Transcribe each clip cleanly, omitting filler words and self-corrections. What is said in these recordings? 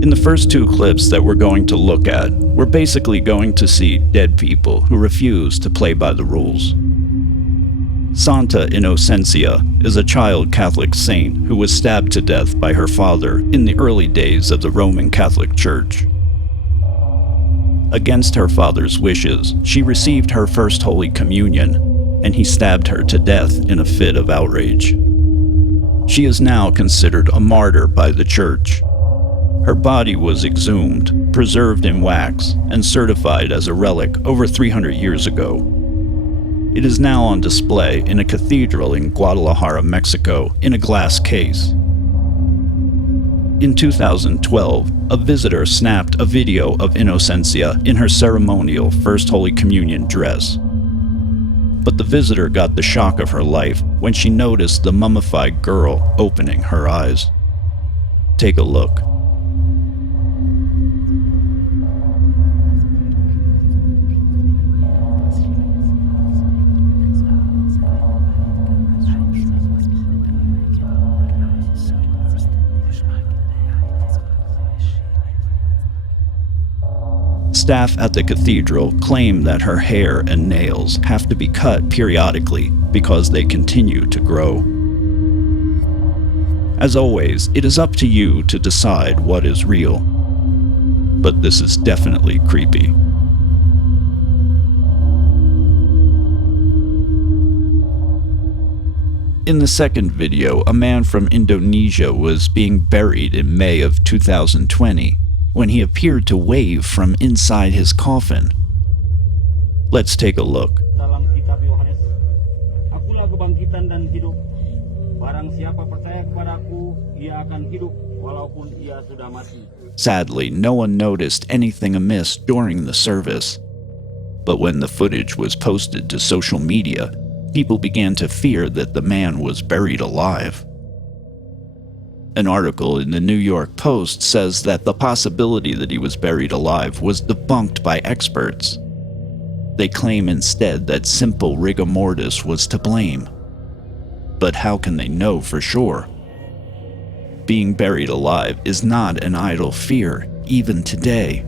In the first two clips that we're going to look at, we're basically going to see dead people who refuse to play by the rules. Santa Innocencia is a child Catholic saint who was stabbed to death by her father in the early days of the Roman Catholic Church. Against her father's wishes, she received her first Holy Communion, and he stabbed her to death in a fit of outrage. She is now considered a martyr by the Church. Her body was exhumed, preserved in wax, and certified as a relic over 300 years ago. It is now on display in a cathedral in Guadalajara, Mexico, in a glass case. In 2012, a visitor snapped a video of Innocencia in her ceremonial First Holy Communion dress. But the visitor got the shock of her life when she noticed the mummified girl opening her eyes. Take a look. Staff at the cathedral claim that her hair and nails have to be cut periodically because they continue to grow. As always, it is up to you to decide what is real. But this is definitely creepy. In the second video, a man from Indonesia was being buried in May of 2020. When he appeared to wave from inside his coffin. Let's take a look. Dalam kitab Yohanes, akulah kebangkitan dan hidup. Barang siapa percaya kepadaku, ia akan hidup walaupun ia sudah mati. Sadly, no one noticed anything amiss during the service. But when the footage was posted to social media, people began to fear that the man was buried alive. An article in the New York Post says that the possibility that he was buried alive was debunked by experts. They claim instead that simple rigor mortis was to blame. But how can they know for sure? Being buried alive is not an idle fear, even today.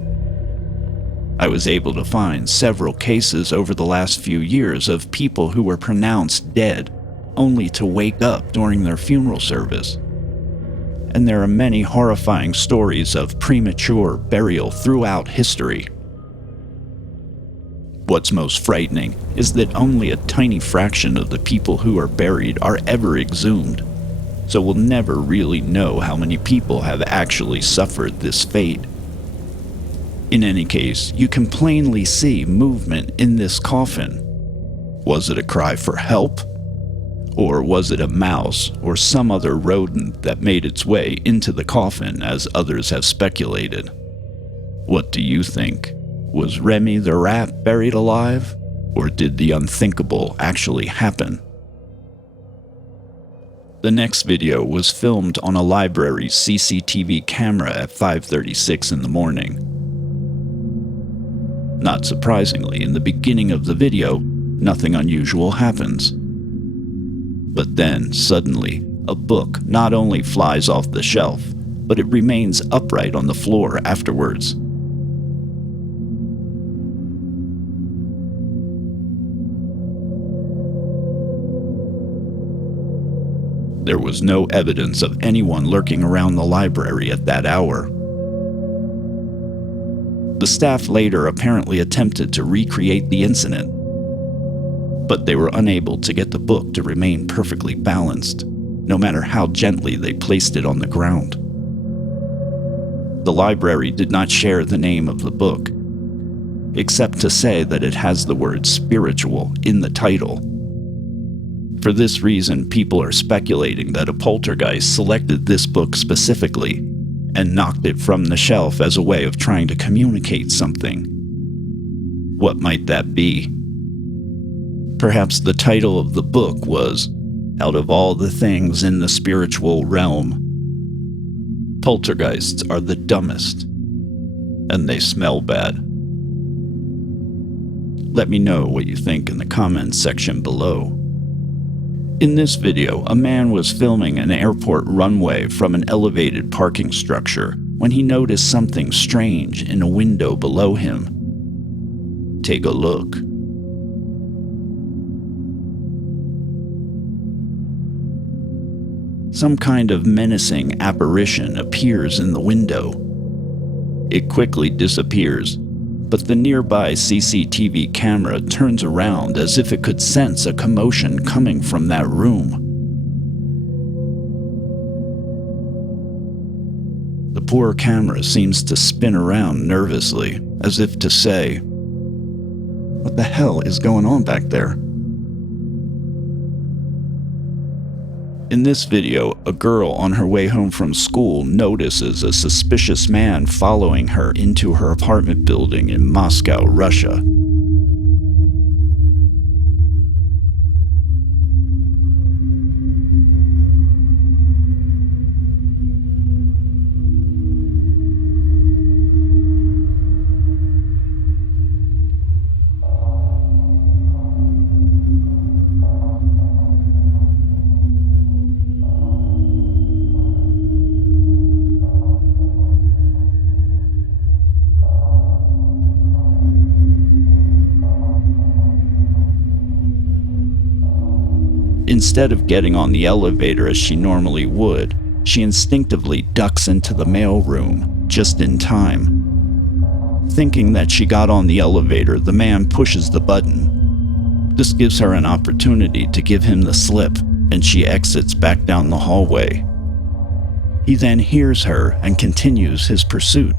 I was able to find several cases over the last few years of people who were pronounced dead, only to wake up during their funeral service. And there are many horrifying stories of premature burial throughout history. What's most frightening is that only a tiny fraction of the people who are buried are ever exhumed, so we'll never really know how many people have actually suffered this fate. In any case, you can plainly see movement in this coffin. Was it a cry for help? Or was it a mouse or some other rodent that made its way into the coffin, as others have speculated? What do you think? Was Remy the rat buried alive? Or did the unthinkable actually happen? The next video was filmed on a library's CCTV camera at 5:36 in the morning. Not surprisingly, in the beginning of the video, nothing unusual happens. But then, suddenly, a book not only flies off the shelf, but it remains upright on the floor afterwards. There was no evidence of anyone lurking around the library at that hour. The staff later apparently attempted to recreate the incident, but they were unable to get the book to remain perfectly balanced, no matter how gently they placed it on the ground. The library did not share the name of the book, except to say that it has the word spiritual in the title. For this reason, people are speculating that a poltergeist selected this book specifically and knocked it from the shelf as a way of trying to communicate something. What might that be? Perhaps the title of the book was, "Out of All the Things in the Spiritual Realm, Poltergeists Are the Dumbest, and They Smell Bad." Let me know what you think in the comments section below. In this video, a man was filming an airport runway from an elevated parking structure when he noticed something strange in a window below him. Take a look. Some kind of menacing apparition appears in the window. It quickly disappears, but the nearby CCTV camera turns around as if it could sense a commotion coming from that room. The poor camera seems to spin around nervously, as if to say, "What the hell is going on back there?" In this video, a girl on her way home from school notices a suspicious man following her into her apartment building in Moscow, Russia. Instead of getting on the elevator as she normally would, she instinctively ducks into the mailroom, just in time. Thinking that she got on the elevator, the man pushes the button. This gives her an opportunity to give him the slip, and she exits back down the hallway. He then hears her and continues his pursuit.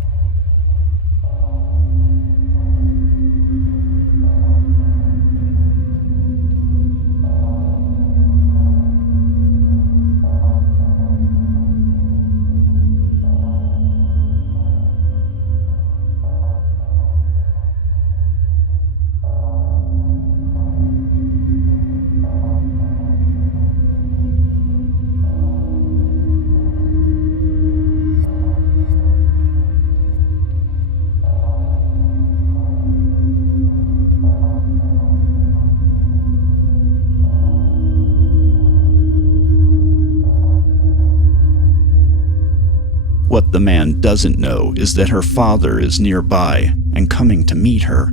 What the man doesn't know is that her father is nearby and coming to meet her.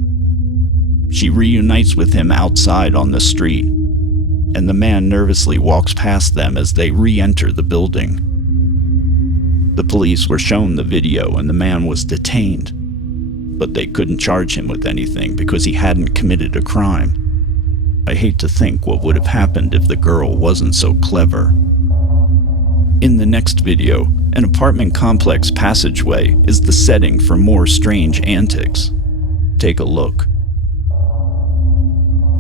She reunites with him outside on the street, and the man nervously walks past them as they re-enter the building. The police were shown the video and the man was detained, but they couldn't charge him with anything because he hadn't committed a crime. I hate to think what would have happened if the girl wasn't so clever. In the next video, an apartment complex passageway is the setting for more strange antics. Take a look.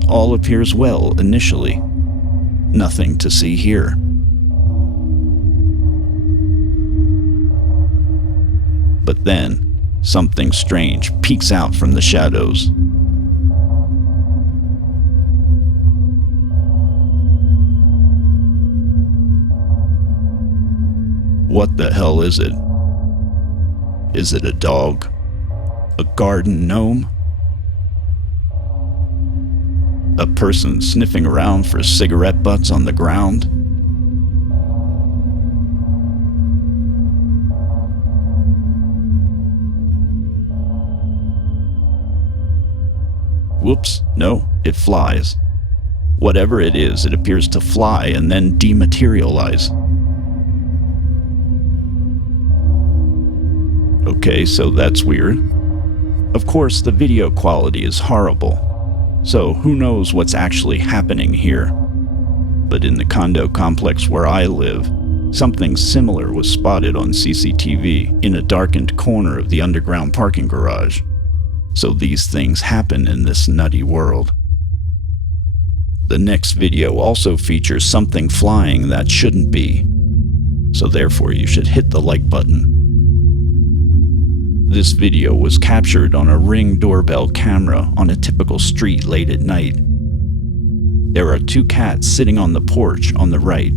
All appears well initially. Nothing to see here. But then, something strange peeks out from the shadows. What the hell is it? Is it a dog? A garden gnome? A person sniffing around for cigarette butts on the ground? Whoops, no, it flies. Whatever it is, it appears to fly and then dematerialize. Okay, so that's weird. Of course, the video quality is horrible, so who knows what's actually happening here. But in the condo complex where I live, something similar was spotted on CCTV in a darkened corner of the underground parking garage. So these things happen in this nutty world. The next video also features something flying that shouldn't be, so therefore you should hit the like button. This video was captured on a Ring doorbell camera on a typical street late at night. There are two cats sitting on the porch on the right.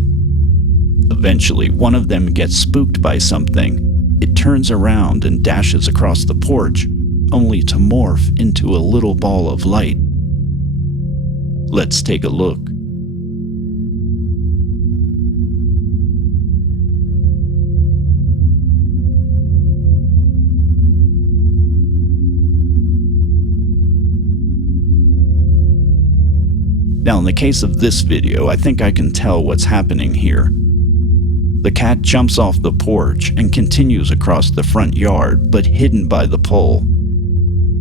Eventually, one of them gets spooked by something. It turns around and dashes across the porch, only to morph into a little ball of light. Let's take a look. Now, in the case of this video, I think I can tell what's happening here. The cat jumps off the porch and continues across the front yard, but hidden by the pole.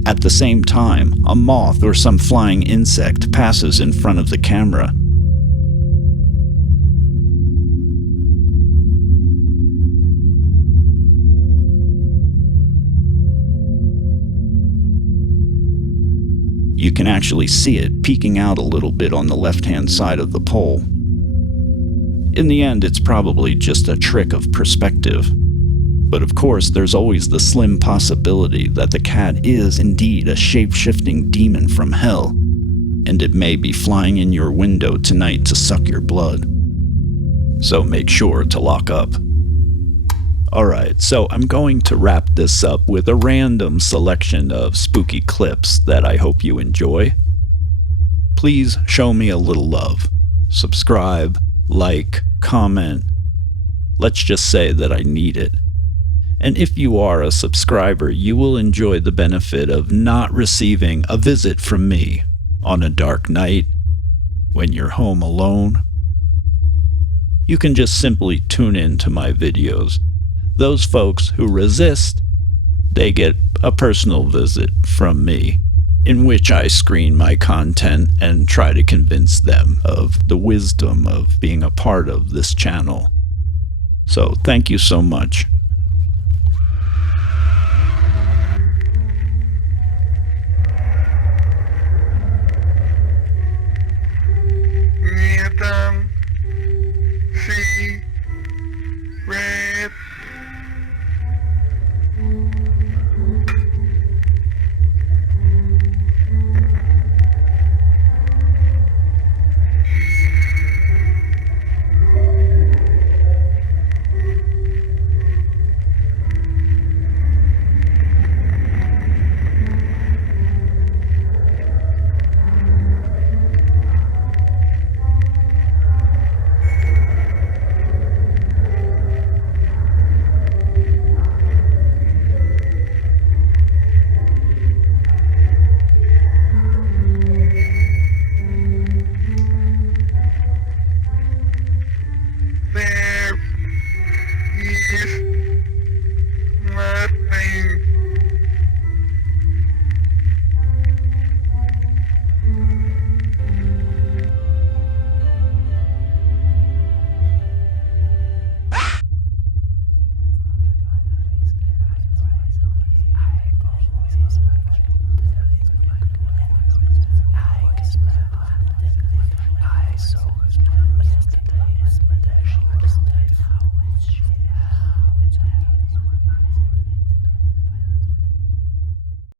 At the same time, a moth or some flying insect passes in front of the camera. You can actually see it peeking out a little bit on the left-hand side of the pole. In the end, it's probably just a trick of perspective. But of course, there's always the slim possibility that the cat is indeed a shape-shifting demon from hell, and it may be flying in your window tonight to suck your blood. So make sure to lock up. Alright, so I'm going to wrap this up with a random selection of spooky clips that I hope you enjoy. Please show me a little love. Subscribe, like, comment. Let's just say that I need it. And if you are a subscriber, you will enjoy the benefit of not receiving a visit from me on a dark night when you're home alone. You can just simply tune in to my videos. Those folks who resist, they get a personal visit from me, in which I screen my content and try to convince them of the wisdom of being a part of this channel. So thank you so much. Nie tam